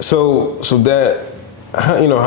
So that, you know,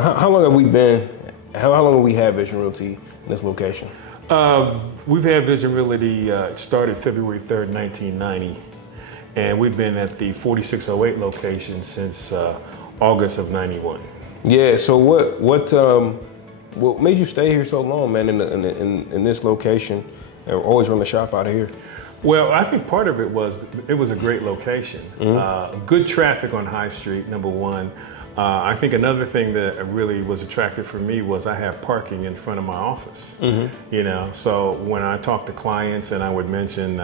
how long have we been? How long have we had Vision Realty in this location? We've had Vision Realty, it started February 3rd, 1990, and we've been at the 4608 location since August of 91. Yeah. So what made you stay here so long, man? In this location, and always run the shop out of here. Well, I think part of it was a great location. Good traffic on High Street, number one. I think another thing that really was attractive for me was I have parking in front of my office. You know, so when I talk to clients and I would mention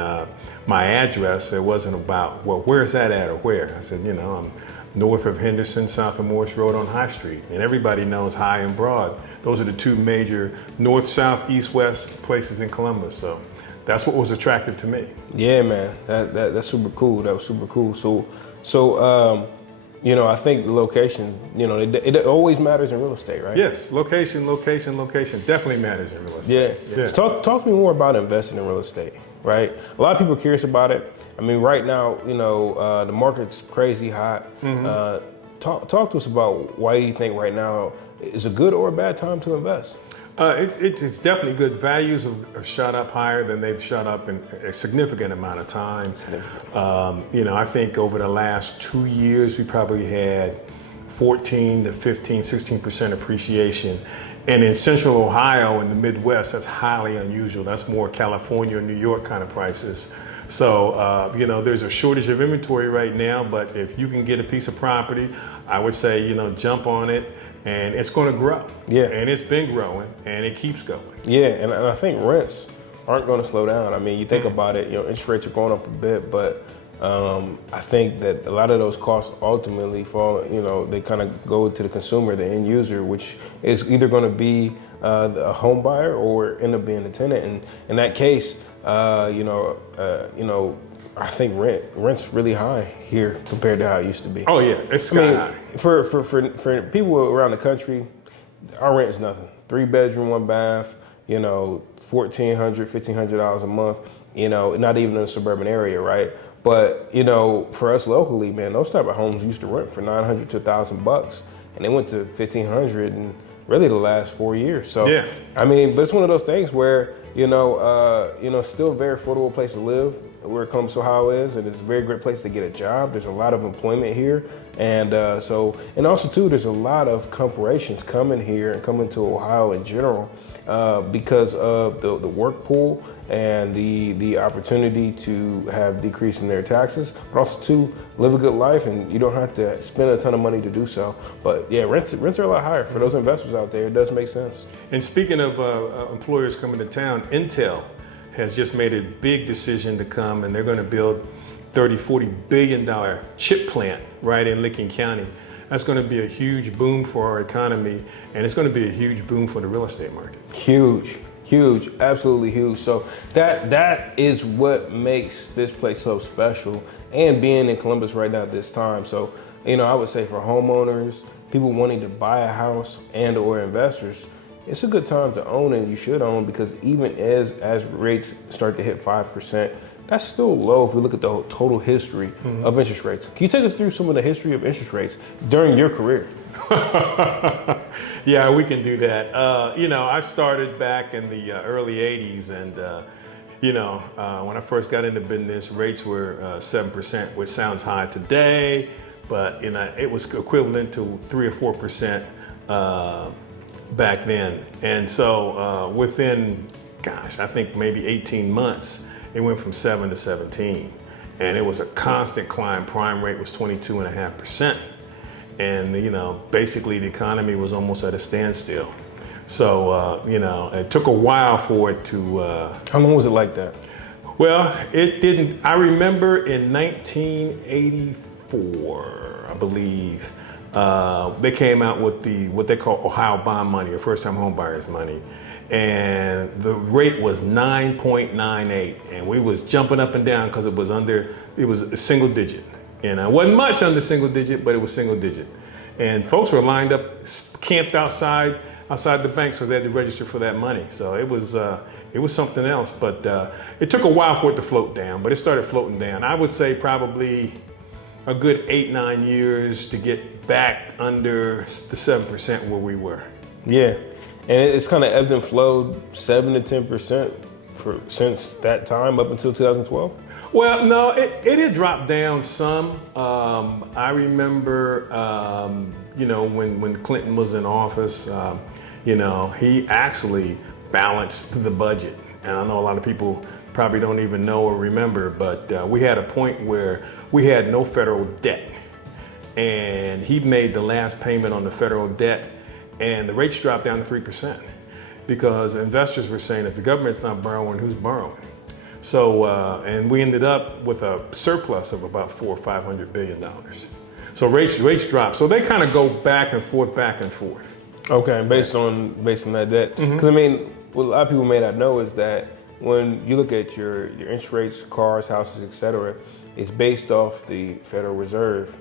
my address, it wasn't about, well, where's that at or where? I said, you know, I'm north of Henderson, south of Morris Road on High Street. And everybody knows High and Broad. Those are the two major north, south, east, west places in Columbus. So that's what was attractive to me. Yeah, man, that's super cool. That was super cool. So you know, I think the location, you know, it always matters in real estate, right? Yes, location definitely matters in real estate. Yeah. Talk to me more about investing in real estate, right? A lot of people are curious about it. I mean, right now, you know, the market's crazy hot. Talk to us about why you think right now is a good or a bad time to invest. It's definitely good. Values have shot up higher than they've shot up in a significant amount of time. You know, I think over the last 2 years, we probably had 14 to 15, 16% appreciation. And in Central Ohio and the Midwest, that's highly unusual. That's more California or New York kind of prices. So, you know, there's a shortage of inventory right now, but if you can get a piece of property, I would say, you know, jump on it. And it's going to grow. Yeah. And it's been growing, and it keeps going. Yeah, and I think rents aren't going to slow down. I mean, you think about it, you know, interest rates are going up a bit, but I think that a lot of those costs ultimately fall, you know, they kind of go to the consumer, the end user, which is either going to be a home buyer or end up being a tenant. And in that case, you know, I think rent's really high here compared to how it used to be. Oh yeah, it's sky high. For people around the country, our rent is nothing. 3-bedroom, 1 bath, you know, $1,400, $1,500 a month, you know, not even in a suburban area, right? But, you know, for us locally, man, those type of homes used to rent for $900 to $1,000, and they went to $1,500 in really the last 4 years. So, yeah. I mean, but it's one of those things where, you know, still a very affordable place to live where Columbus, Ohio is, and it's a very great place to get a job. There's a lot of employment here, and and also too, there's a lot of corporations coming here and coming to Ohio in general because of the work pool and the opportunity to have decrease in their taxes, but also to live a good life, and you don't have to spend a ton of money to do so. But yeah, rents are a lot higher for those investors out there. It does make sense. And speaking of employers coming to town, Intel has just made a big decision to come, and they're going to build $30-40 billion chip plant right in Licking County. That's going to be a huge boom for our economy, and it's going to be a huge boom for the real estate market. Huge, absolutely huge. So that is what makes this place so special, and being in Columbus right now at this time. So, you know, I would say for homeowners, people wanting to buy a house and or investors, it's a good time to own, and you should own, because even as rates start to hit 5%, that's still low if we look at the total history of interest rates. Can you take us through some of the history of interest rates during your career? Yeah, we can do that. You know, I started back in the early 80s, and you know, when I first got into business, rates were 7%, which sounds high today, but you know, it was equivalent to 3 or 4% back then. And so within, gosh, I think maybe 18 months, it went from 7 to 17. And it was a constant climb. Prime rate was 22.5%. And, you know, basically the economy was almost at a standstill. So, you know, it took a while for it to... How long was it like that? Well, it didn't. I remember in 1984, I believe, they came out with what they call Ohio bond money, or first-time home buyers money, and the rate was 9.98, and we was jumping up and down because it was a single digit. And it wasn't much under single digit, but it was single digit. And folks were lined up, camped outside the bank, so they had to register for that money. So it was something else, but it took a while for it to float down, but it started floating down. I would say probably a good 8-9 years to get back under the 7% where we were. Yeah, and it's kind of ebbed and flowed 7 to 10% since that time up until 2012. Well, no, it had dropped down some. I remember, when Clinton was in office, he actually balanced the budget. And I know a lot of people probably don't even know or remember, but we had a point where we had no federal debt. And he made the last payment on the federal debt, and the rates dropped down to 3%, because investors were saying, if the government's not borrowing, who's borrowing? So, and we ended up with a surplus of about $400 or $500 billion. So rates dropped. So they kind of go back and forth, back and forth. Okay, based on that debt. Because I mean, what a lot of people may not know is that when you look at your interest rates, cars, houses, etc., it's based off the Federal Reserve,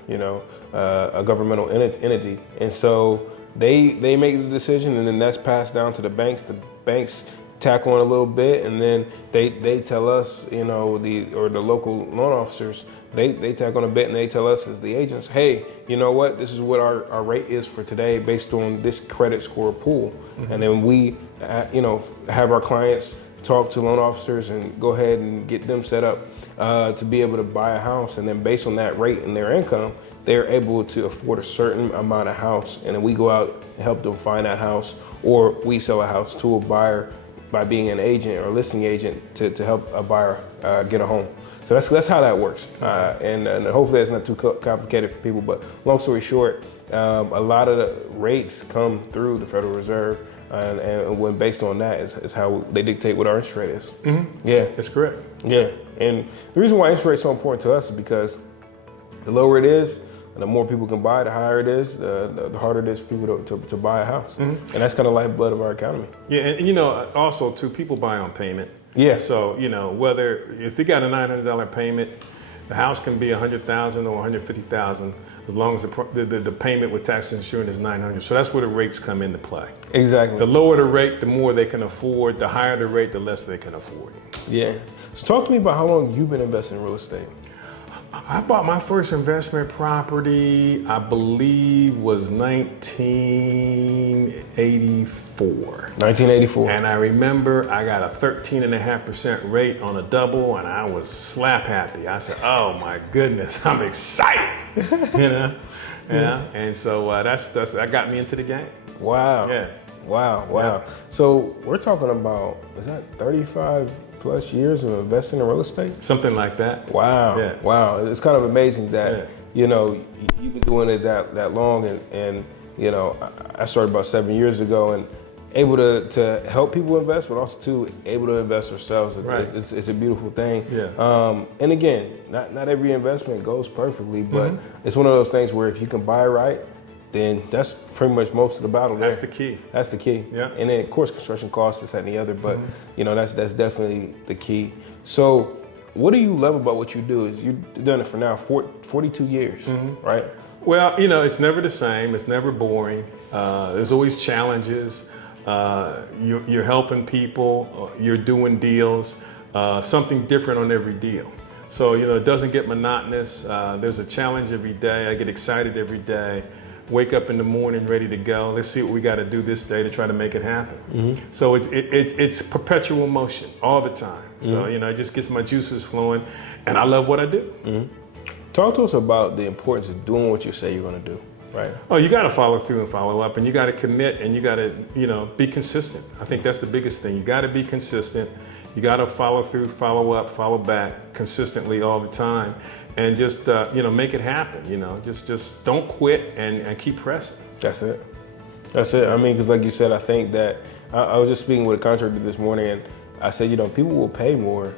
a governmental entity, and so they make the decision, and then that's passed down to the banks. The banks tack on a little bit, and then they tell us, the local loan officers, they tack on a bit, and they tell us as the agents, hey, you know what, this is what our rate is for today based on this credit score pool. And then we have our clients talk to loan officers and go ahead and get them set up to be able to buy a house, and then based on that rate and their income, they're able to afford a certain amount of house, and then we go out and help them find that house, or we sell a house to a buyer by being an agent or listing agent to help a buyer get a home. So that's how that works, and hopefully that's not too complicated for people. But long story short, a lot of the rates come through the Federal Reserve, and when based on that is how they dictate what our interest rate is. Yeah, That's correct. yeah, and the reason why interest rate is so important to us is because the lower it is, the more people can buy, the higher it is, the harder it is for people to buy a house. And that's kind of lifeblood of our economy. Yeah, and also too, people buy on payment. Yeah. So, whether if you got a $900 payment, the house can be $100,000 or $150,000, as long as the payment with tax and insurance is $900. So that's where the rates come into play. Exactly. The lower the rate, the more they can afford. The higher the rate, the less they can afford. Yeah. So talk to me about how long you've been investing in real estate. I bought my first investment property, I believe, was 1984. 1984. And I remember I got a 13.5% rate on a double, and I was slap happy. I said, "Oh my goodness, I'm excited!" Yeah. And so that got me into the game. Wow. Yeah. Wow. Yeah. So we're talking about, is that 35 plus years of investing in real estate? Something like that. Wow. Yeah. Wow. It's kind of amazing that, you've been doing it that long, and I started about 7 years ago, and able to help people invest, but also too able to invest ourselves. Right. It's a beautiful thing. Yeah. And again, not every investment goes perfectly, but it's one of those things where if you can buy right, then that's pretty much most of the battle there. That's the key. That's the key. Yeah. And then of course construction costs, this, that, and the other, but that's definitely the key. So what do you love about what you do? Is you've done it for now 42 years, right? Well, it's never the same. It's never boring. There's always challenges. You're helping people. You're doing deals. Something different on every deal. So, it doesn't get monotonous. There's a challenge every day. I get excited every day. Wake up in the morning ready to go. Let's see what we got to do this day to try to make it happen. So it's perpetual motion all the time. So, it just gets my juices flowing, and I love what I do. Talk to us about the importance of doing what you say you're going to do, right? Oh, you got to follow through and follow up, and you got to commit, and you got to, be consistent. I think that's the biggest thing. You got to be consistent. You got to follow through, follow up, follow back consistently all the time, and just make it happen. Just don't quit and keep pressing. That's it. I mean, because like you said, I think that I was just speaking with a contractor this morning, and I said, people will pay more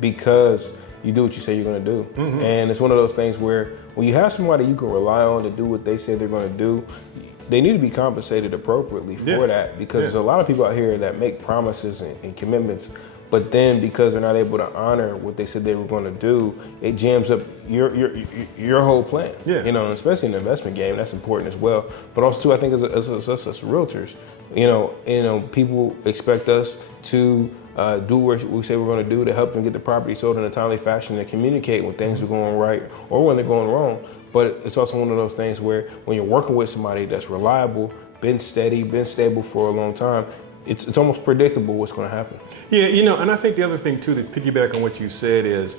because you do what you say you're going to do. And it's one of those things where when you have somebody you can rely on to do what they say they're going to do, they need to be compensated appropriately for that, because there's a lot of people out here that make promises and commitments, but then because they're not able to honor what they said they were going to do, it jams up your whole plan. Especially in the investment game, that's important as well. But also too, I think as realtors, people expect us to do what we say we're going to do to help them get the property sold in a timely fashion and communicate when things are going right or when they're going wrong. But it's also one of those things where when you're working with somebody that's reliable, been steady, been stable for a long time, it's almost predictable what's going to happen. Yeah, and I think the other thing too, to piggyback on what you said, is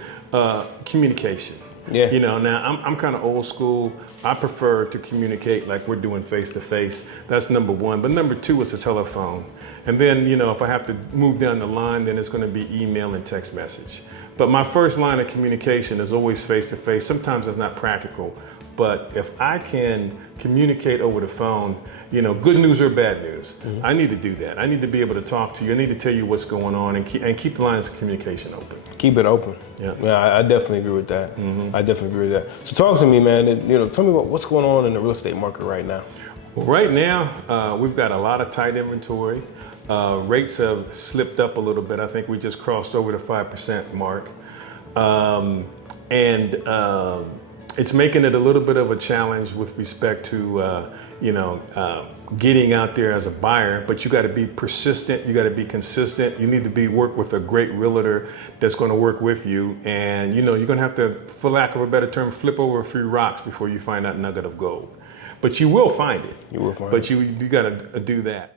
communication. Yeah. Now I'm kind of old school. I prefer to communicate like we're doing face to face. That's number one. But number two is the telephone. And then, if I have to move down the line, then it's going to be email and text message. But my first line of communication is always face to face. Sometimes that's not practical. But if I can communicate over the phone, good news or bad news, I need to do that. I need to be able to talk to you. I need to tell you what's going on and keep the lines of communication open. Keep it open. Yeah, I definitely agree with that. I definitely agree with that. So talk to me, man. Tell me about what's going on in the real estate market right now. Well, right now, we've got a lot of tight inventory. Rates have slipped up a little bit. I think we just crossed over the 5% mark. It's making it a little bit of a challenge with respect to, getting out there as a buyer, but you got to be persistent. You got to be consistent. You need to work with a great realtor that's going to work with you. And, you're going to have to, for lack of a better term, flip over a few rocks before you find that nugget of gold. But you will find it. You will find it. But you got to do that.